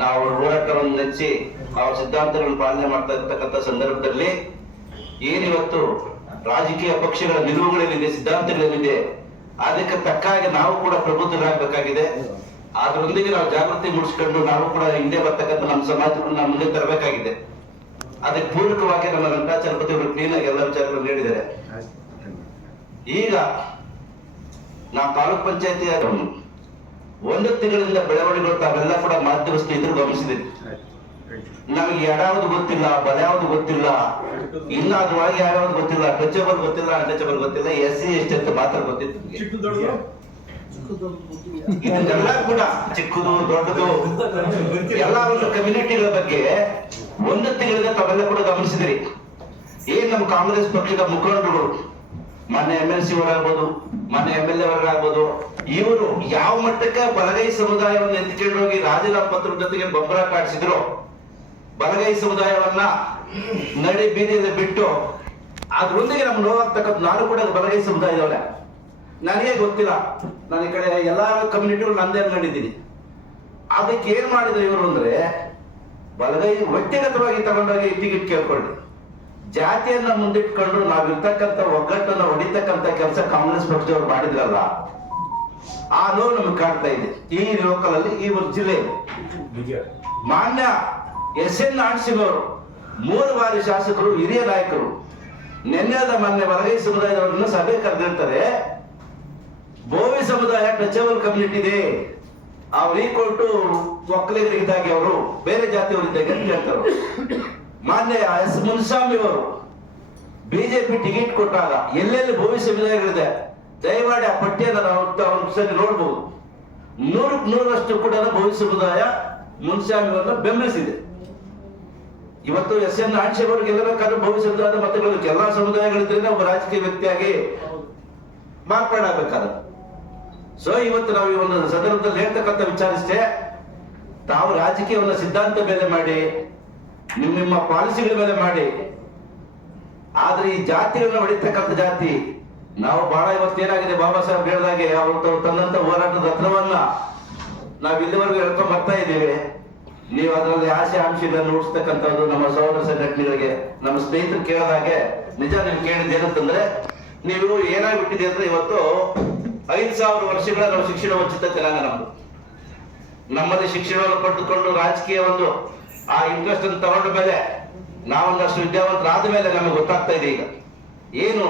ನಾವು ಹೋರಾಟವನ್ನು ನೆಚ್ಚಿ ಅವ್ರ ಸಿದ್ಧಾಂತಗಳನ್ನು ಪಾಲನೆ ಮಾಡ್ತಾ ಇರ್ತಕ್ಕಂಥ ಸಂದರ್ಭದಲ್ಲಿ ಏನಿವತ್ತು ರಾಜಕೀಯ ಪಕ್ಷಗಳ ನಿಲುವುಗಳೇನಿದೆ ಸಿದ್ಧಾಂತಗಳೇನಿದೆ ಅದಕ್ಕೆ ತಕ್ಕ ಹಾಗೆ ನಾವು ಕೂಡ ಪ್ರಬುದ್ಧರಾಗಬೇಕಾಗಿದೆ. ಅದರೊಂದಿಗೆ ನಾವು ಜಾಗೃತಿ ಮೂಡಿಸ್ಕೊಂಡು ನಾವು ಕೂಡ ಹಿಂದೆ ಬರ್ತಕ್ಕಂಥ ನಮ್ಮ ಸಮಾಜವನ್ನು ನಾವು ಮುಂದೆ ತರಬೇಕಾಗಿದೆ. ಅದಕ್ಕೆ ಪೂರಕವಾಗಿ ನಮ್ಮ ರಂಗಾಚಲಪತಿ ಅವರು ಕ್ಲೀನ್ ಆಗಿ ಎಲ್ಲ ವಿಚಾರಗಳನ್ನು ನೀಡಿದ್ದಾರೆ. ಈಗ ನಾವು ತಾಲೂಕ್ ಪಂಚಾಯತಿ ಒಂದು ತಿಂಗಳಿಂದ ಬೆಳವಣಿಗೆಗಳು ತಾವೆಲ್ಲ ಕೂಡ ಮಾಧ್ಯಮ ಎದುರು ಗಮನಿಸಿದೆ ನಮಗೆ ಯಾವ್ದು ಗೊತ್ತಿಲ್ಲ ಬಲ ಯಾವ್ದು ಗೊತ್ತಿಲ್ಲ ಇನ್ನ ಅದ್ರೊಳಗೆ ಯಾವ್ಯಾವ್ದು ಗೊತ್ತಿಲ್ಲ ಟಚಬಲ್ ಗೊತ್ತಿಲ್ಲ ಅನ್ಟಚಬಲ್ ಗೊತ್ತಿಲ್ಲ ಎಸ್ ಸಿ ಎಸ್ ಅಂತ ಮಾತ್ರ ಗೊತ್ತಿತ್ತು. ಇದನ್ನೆಲ್ಲ ಕೂಡ ಚಿಕ್ಕದು ದೊಡ್ಡದು ಎಲ್ಲ ಒಂದು ಕಮ್ಯುನಿಟಿಗಳ ಬಗ್ಗೆ ಒಂದು ತಿಂಗಳಿಂದ ತಾವೆಲ್ಲ ಕೂಡ ಗಮನಿಸಿದಿರಿ. ಏನ್ ನಮ್ಮ ಕಾಂಗ್ರೆಸ್ ಪಕ್ಷದ ಮುಖಂಡರುಗಳು ಮಾನ್ಯ ಎಂ ಎಲ್ ಸಿ ಅವರಾಗ್ಬೋದು ಮಾನ್ಯ ಎಂ ಎಲ್ ಎ ಅವರಾಗ್ಬೋದು, ಇವರು ಯಾವ ಮಟ್ಟಕ್ಕೆ ಬಲಗೈ ಸಮುದಾಯವನ್ನು ಎತ್ತಿಕೊಂಡು ಹೋಗಿ ರಾಜೀನಾಮೆ ಪತ್ರದ ಜೊತೆಗೆ ಬೊಬ್ಬರ ಕಾಡಿಸಿದ್ರು? ಬಲಗೈ ಸಮುದಾಯವನ್ನ ನಡಿ ಬೀದಿಯಲ್ಲಿ ಬಿಟ್ಟು, ಅದ್ರೊಂದಿಗೆ ನಮ್ಗೆ ನೋವಾಗ್ತಕ್ಕಂಥ ನಾನು ಕೂಡ ಬಲಗೈ ಸಮುದಾಯದವಳೆ ನನಗೆ ಗೊತ್ತಿಲ್ಲ. ನಾನು ಈ ಕಡೆ ಎಲ್ಲಾ ಕಮ್ಯುನಿಟಿಗಳು ನಂದೇ ನೋಡಿದ್ದೀನಿ ಅದಕ್ಕೆ ಏನ್ ಮಾಡಿದ್ರು ಇವರು ಅಂದ್ರೆ, ಬಲಗೈ ವ್ಯಕ್ತಿಗತವಾಗಿ ತಗೊಂಡೋಗಿ ಟಿಕೆಟ್ ಕೇಳ್ಕೊಳ್ಳಿ. ಜಾತಿಯನ್ನ ಮುಂದಿಟ್ಕೊಂಡು ನಾವಿರ್ತಕ್ಕಂಥ ಒಗ್ಗಟ್ಟನ್ನ ಹೊಡಿತಕ್ಕಂಥ ಕೆಲಸ ಕಾಂಗ್ರೆಸ್ ಪಕ್ಷದವ್ರು ಮಾಡಿದ್ರಲ್ಲ ಆ ನೋವು ನಮ್ಗೆ ಕಾಡ್ತಾ ಇದೆ. ಈ ಲೋಕಲಲ್ಲಿ ಈ ಒಂದು ಜಿಲ್ಲೆ ಮಾನ್ಯ ಎಸ್ ಎನ್ ಅವರು ಮೂರು ಬಾರಿ ಶಾಸಕರು ಹಿರಿಯ ನಾಯಕರು ನಿನ್ನೆದ ಮೊನ್ನೆ ಬಲಗೈ ಸಮುದಾಯದವರನ್ನ ಸಭೆ ಕರೆದಿರ್ತಾರೆ. ಬೋವಿ ಸಮುದಾಯ ಟಚಬಲ್ ಕಮ್ಯುನಿಟಿ ಇದೆ. ಅವ್ರು ಈಕ್ವಲ್ ಟು ಒಕ್ಕಲಿಗರಿದ್ದಾಗೆ ಅವರು ಬೇರೆ ಜಾತಿಯವರಿದ್ದಾಗೆ ಅಂತ ಹೇಳ್ತಾರೆ. ಮಾನ್ಯ ಎಸ್ ಮುನ್ಸ್ವಾಮಿ ಅವರು ಬಿಜೆಪಿ ಟಿಕೆಟ್ ಕೊಟ್ಟಾಗ ಎಲ್ಲೆಲ್ಲಿ ಭವಿಷ್ಯ ಸಮುದಾಯಗಳಿದೆ ದಯಮಾಡಿ ಆ ಪಟ್ಟಿಯನ್ನು ನಾವು ಸರಿ ನೋಡ್ಬೋದು. ನೂರಕ್ಕೆ ನೂರಷ್ಟು ಕೂಡ ಭವಿಷ್ಯ ಸಮುದಾಯ ಮುನ್ಸ್ವಾಮಿಗಳನ್ನ ಬೆಂಬಲಿಸಿದೆ. ಇವತ್ತು ಎಸ್ ಎನ್ ಅವರು ಕಾರಣ ಭವಿಷ್ಯ ಸಮುದಾಯದ ಮತಗಳು ಎಲ್ಲಾ ಸಮುದಾಯಗಳಿದ್ರಿಂದ ಒಬ್ಬ ರಾಜಕೀಯ ವ್ಯಕ್ತಿಯಾಗಿ ಮಾರ್ಪಾಡಾಗಬೇಕಾದ ಸೊ ಇವತ್ತು ನಾವು ಈ ಒಂದು ಸಂದರ್ಭದಲ್ಲಿ ಹೇಳ್ತಕ್ಕಂಥ ವಿಚಾರಿಸಿದೆ ತಾವು ರಾಜಕೀಯವನ್ನ ಸಿದ್ಧಾಂತ ಬೆಲೆ ಮಾಡಿ ನಿಮ್ಮ ನಿಮ್ಮ ಪಾಲಿಸಿಗಳ ಮೇಲೆ ಮಾಡಿ. ಆದ್ರೆ ಈ ಜಾತಿಗಳನ್ನ ಹೊಡಿತಕ್ಕಂಥ ಜಾತಿ, ನಾವು ಬಹಳ ಇವತ್ತು ಏನಾಗಿದೆ ಬಾಬಾ ಸಾಹೇಬ್ ಹೇಳಿದಾಗೆ, ಅವರು ತಂದಂತ ಹೋರಾಟದ ರತ್ನವನ್ನ ನಾವು ಇಲ್ಲಿವರೆಗೂ ಹೇಳ್ಕೊಂಡ್ ಬರ್ತಾ ಇದ್ದೀವಿ. ನೀವು ಅದರಲ್ಲಿ ಆಸೆ ಆಂಶಗಳನ್ನು ನೋಡಿಸ್ತಕ್ಕಂಥದ್ದು ನಮ್ಮ ಸಹೋದರ ಸಂಘಟನೆಗಳಿಗೆ, ನಮ್ಮ ಸ್ನೇಹಿತರು ಕೇಳಿದಾಗೆ ನಿಜ ನೀವು ಕೇಳಿದ ಏನಂತಂದ್ರೆ, ನೀವು ಏನಾಗ್ಬಿಟ್ಟಿದೆ ಅಂದ್ರೆ ಇವತ್ತು ಐದು ಸಾವಿರ ವರ್ಷಗಳ ನಾವು ಶಿಕ್ಷಣ ವಂಚಿತ ಜನಾಂಗ ನಮ್ದು. ನಮ್ಮಲ್ಲಿ ಶಿಕ್ಷಣವನ್ನು ಪಡೆದುಕೊಂಡು ರಾಜಕೀಯ ಒಂದು ಆ ಇಂಟ್ರೆಸ್ಟ್ ಅನ್ನು ತಗೊಂಡ ಮೇಲೆ ನಾವೊಂದಷ್ಟು ವಿದ್ಯಾವಂತರಾದ ಮೇಲೆ ನಮಗೆ ಗೊತ್ತಾಗ್ತಾ ಇದೆ ಈಗ. ಏನು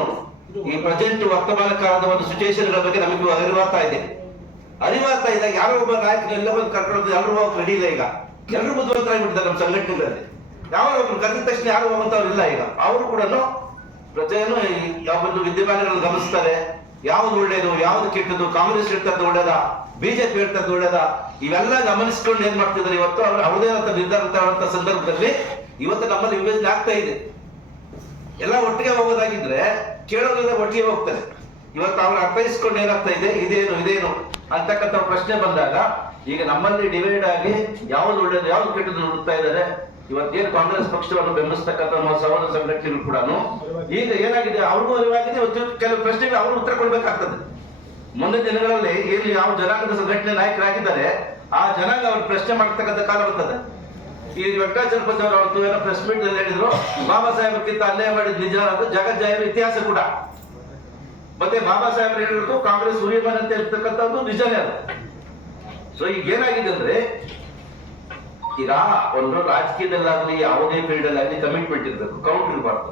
ಈ ಪ್ರೆಸೆಂಟ್ ವರ್ತಮಾನ ಕಾಲದ ಒಂದು ಸಿಚುವೇಶನ್ಗಳ ಬಗ್ಗೆ ನಮಗೆ ಅರಿವಾಗ್ತಾ ಇದೆ. ಅರಿವಾಗ್ತಾ ಇದ್ದಾಗ ಯಾರೋ ಒಬ್ಬ ನಾಯಕನೆಲ್ಲ ಬಂದು ಕರ್ಕೊಂಡು ಎಲ್ಲರೂ ಹೋಗಕ್ಕೆ ರೆಡಿ ಇಲ್ಲ ಈಗ. ಎಲ್ಲರೂ ಬುದ್ಧಿವಂತರಾಗ್ಬಿಟ್ಟಿದ್ದಾರೆ ನಮ್ಮ ಸಂಘಟನೆಗಳಲ್ಲಿ. ಯಾವ ಒಬ್ರು ಕರೆದ ತಕ್ಷಣ ಯಾರು ಹೋಗುವಂತವ್ರು ಇಲ್ಲ ಈಗ. ಅವರು ಕೂಡ ಪ್ರಜೆಯನ್ನು ಯಾವ ಒಂದು ವಿದ್ಯಮಾನಗಳನ್ನು ಗಮನಿಸ್ತಾರೆ. ಯಾವ್ದು ಒಳ್ಳೇದು, ಯಾವ್ದು ಕೆಟ್ಟದ್ದು? ಕಾಂಗ್ರೆಸ್ ಹೇಳ್ತದ್ದು ಒಳ್ಳೇದ? ಬಿಜೆಪಿ ಹೇಳ್ತದ್ದು ಒಳ್ಳೇದ? ಇವೆಲ್ಲ ಗಮನಿಸ್ಕೊಂಡು ಏನ್ ಮಾಡ್ತಿದ್ದಾರೆ ಇವತ್ತು? ಅವ್ರು ಅವ್ರದೇ ಅಂತ ನಿರ್ಧಾರ ಸಂದರ್ಭದಲ್ಲಿ ಇವತ್ತು ನಮ್ಮಲ್ಲಿ ವಿಭಜನೆ ಆಗ್ತಾ ಇದೆ. ಎಲ್ಲ ಒಟ್ಟಿಗೆ ಹೋಗೋದಾಗಿದ್ರೆ ಕೇಳೋದ್ರಿಂದ ಒಟ್ಟಿಗೆ ಹೋಗ್ತಾರೆ. ಇವತ್ತು ಅವ್ರು ಅರ್ಥೈಸ್ಕೊಂಡು ಏನಾಗ್ತಾ ಇದೆ? ಇದೇನು ಇದೇನು ಅಂತಕ್ಕಂಥ ಪ್ರಶ್ನೆ ಬಂದಾಗ ಈಗ ನಮ್ಮಲ್ಲಿ ಡಿವೈಡ್ ಆಗಿ ಯಾವ್ದು ಒಳ್ಳೇದು, ಯಾವ್ದು ಕೆಟ್ಟದ್ದು ನೋಡ್ತಾ ಇದ್ದಾರೆ? ಇವತ್ತೇನು ಕಾಂಗ್ರೆಸ್ ಪಕ್ಷವನ್ನು ಬೆಂಬಲಿಸ್ತಕ್ಕಂಥ ನಮ್ಮ ಸಹೋದರ ಸಂಘಟನೆಗಳು ಕೂಡ ಈಗ ಏನಾಗಿದೆ? ಅವ್ರಿಗೂ ಅರಿವಾಗಿದೆ, ಇವತ್ತು ಕೆಲವು ಪ್ರಶ್ನೆಗಳು ಅವರು ಉತ್ತರ ಕೊಡ್ಬೇಕಾಗ್ತದೆ. ಮುಂದಿನ ದಿನಗಳಲ್ಲಿ ಏನು ಯಾವ ಜನಾಂಗದ ಸಂಘಟನೆ ನಾಯಕರಾಗಿದ್ದಾರೆ, ಆ ಜನಾಂಗ ಅವ್ರು ಪ್ರಶ್ನೆ ಮಾಡ್ತಕ್ಕಂಥ ಕಾಲ ಬರ್ತದೆ. ಈ ವೆಂಕಟಾಚಲಪತಿ ಅವರು ಅವತ್ತು ಏನೋ ಪ್ರೆಸ್ ಮೀಟ್ ಅಲ್ಲಿ ಹೇಳಿದ್ರು, ಬಾಬಾ ಸಾಹೇಬ್ಕಿಂತ ಅನ್ಯಾಯ ಮಾಡಿದ ನಿಜ ಅದು ಜಗಜ್ಜಾಹಿರ ಇತಿಹಾಸ ಕೂಡ. ಮತ್ತೆ ಬಾಬಾ ಸಾಹೇಬ್ರು ಹೇಳಿದ್ರು ಕಾಂಗ್ರೆಸ್ ಉರಿಯಮನ್ ಅಂತ ಇರ್ತಕ್ಕಂಥದ್ದು ನಿಜನೇ ಅದು. ಸೊ ಈಗ ಏನಾಗಿದೆ ಅಂದ್ರೆ ಈಗ ಒಂದು ರಾಜಕೀಯದಲ್ಲಾಗ್ಲಿ ಯಾವುದೇ ಫೀಲ್ಡ್ ಅಲ್ಲಿ ಕಮಿಟ್ಮೆಂಟ್ ಇರಬೇಕು. ಕೌಂಟ್ ಇರಬಾರ್ದು.